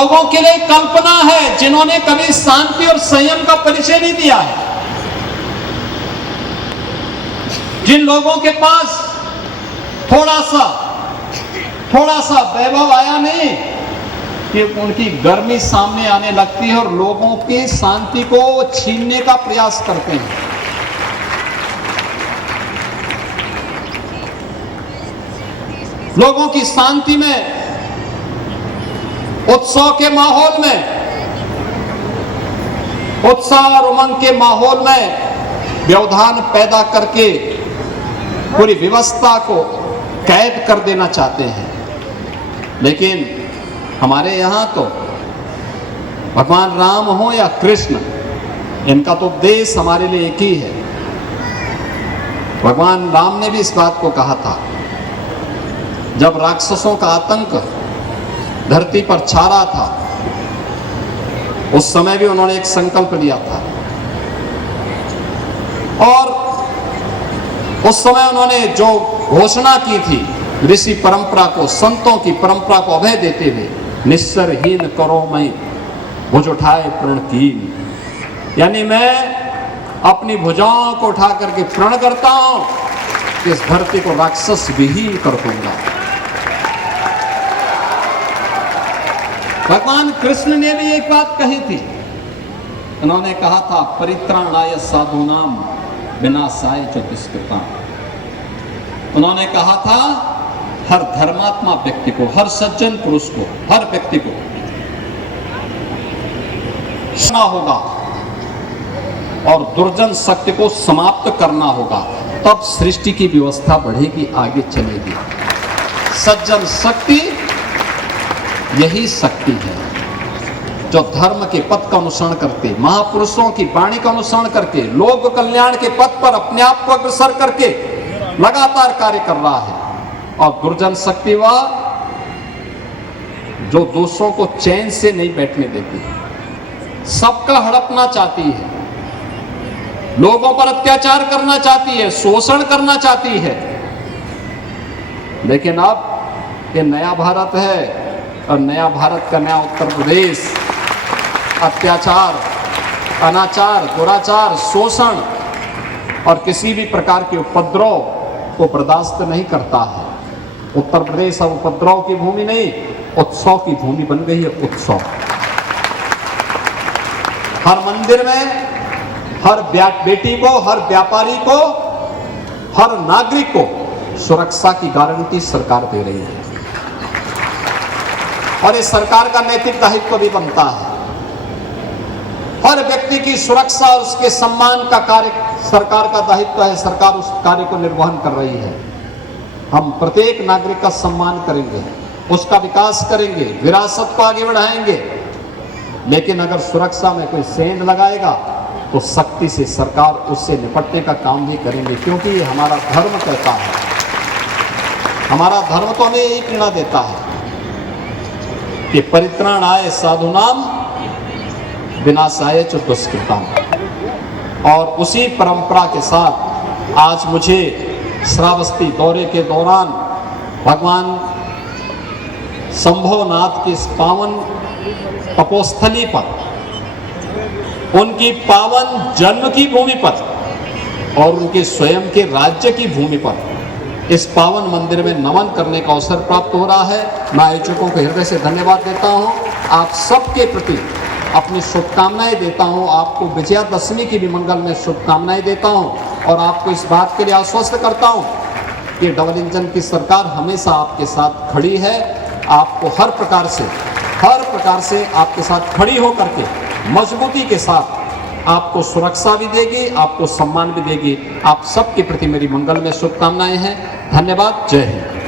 लोगों के लिए कल्पना है जिन्होंने कभी शांति और संयम का परिचय नहीं दिया है, जिन लोगों के पास थोड़ा सा वैभव आया नहीं कि उनकी गर्मी सामने आने लगती है और लोगों की शांति को छीनने का प्रयास करते हैं। लोगों की शांति में, उत्सव के माहौल में, उत्साह और उमंग के माहौल में व्यवधान पैदा करके पूरी व्यवस्था को कैद कर देना चाहते हैं। लेकिन हमारे यहाँ तो भगवान राम हो या कृष्ण, इनका तो उपदेश हमारे लिए एक ही है। भगवान राम ने भी इस बात को कहा था जब राक्षसों का आतंक धरती पर छा रहा था, उस समय भी उन्होंने एक संकल्प लिया था और उस समय उन्होंने जो घोषणा की थी, ऋषि परंपरा को, संतों की परंपरा को अभय देते हुए, निस्सरहीन करो मैं भुज उठाए प्रण कीन, यानी मैं अपनी भुजाओं को उठा करके प्रण करता हूं कि इस धरती को राक्षस विहीन कर दूंगा। भगवान कृष्ण ने भी एक बात कही थी, उन्होंने कहा था परित्राणाय साधूनाम विनाशाय च दुष्कृताम। उन्होंने कहा था हर धर्मात्मा व्यक्ति को, हर सज्जन पुरुष को, हर व्यक्ति को सुना होगा और दुर्जन शक्ति को समाप्त करना होगा, तब सृष्टि की व्यवस्था बढ़ेगी, आगे चलेगी। सज्जन शक्ति यही शक्ति है जो धर्म के पथ का अनुसरण करके, महापुरुषों की वाणी का अनुसरण करके, लोक कल्याण के पथ पर अपने आप को अग्रसर करके लगातार कार्य कर रहा है। और दुर्जन शक्ति वह जो दूसरों को चैन से नहीं बैठने देती, सबका हड़पना चाहती है, लोगों पर अत्याचार करना चाहती है, शोषण करना चाहती है। लेकिन अब ये नया भारत है और नया भारत का नया उत्तर प्रदेश अत्याचार, अनाचार, दुराचार, शोषण और किसी भी प्रकार के उपद्रव को बर्दाश्त नहीं करता है। उत्तर प्रदेश अब उपद्रव की भूमि नहीं, उत्सव की भूमि बन गई है। उत्सव हर मंदिर में हर बेटी को, हर व्यापारी को, हर नागरिक को सुरक्षा की गारंटी सरकार दे रही है और ये सरकार का नैतिक दायित्व भी बनता है। हर व्यक्ति की सुरक्षा और उसके सम्मान का कार्य सरकार का दायित्व है। सरकार उस कार्य को निर्वहन कर रही है। हम प्रत्येक नागरिक का सम्मान करेंगे, उसका विकास करेंगे, विरासत को आगे बढ़ाएंगे। लेकिन अगर सुरक्षा में कोई सेंध लगाएगा तो सख्ती से सरकार उससे निपटने का काम भी करेंगे, क्योंकि ये हमारा धर्म कहता है। हमारा धर्म तो हमें यही प्रेरणा देता है कि परित्राणाय साधूनाम विनाशाय च दुष्कृताम। और उसी परंपरा के साथ आज मुझे श्रावस्ती दौरे के दौरान भगवान शंभोनाथ की इस पावन तपोस्थली पर, उनकी पावन जन्म की भूमि पर और उनके स्वयं के राज्य की भूमि पर इस पावन मंदिर में नमन करने का अवसर प्राप्त हो रहा है। मैं आयोजकों को हृदय से धन्यवाद देता हूँ। आप सबके प्रति अपनी शुभकामनाएं देता हूँ। आपको विजयादशमी की भी मंगल में शुभकामनाएं देता हूँ और आपको इस बात के लिए आश्वस्त करता हूँ कि डबल इंजन की सरकार हमेशा आपके साथ खड़ी है। आपको हर प्रकार से आपके साथ खड़ी होकर के मजबूती के साथ आपको सुरक्षा भी देगी, आपको सम्मान भी देगी। आप सबके प्रति मेरी मंगल में शुभकामनाएं हैं। धन्यवाद। जय हिंद।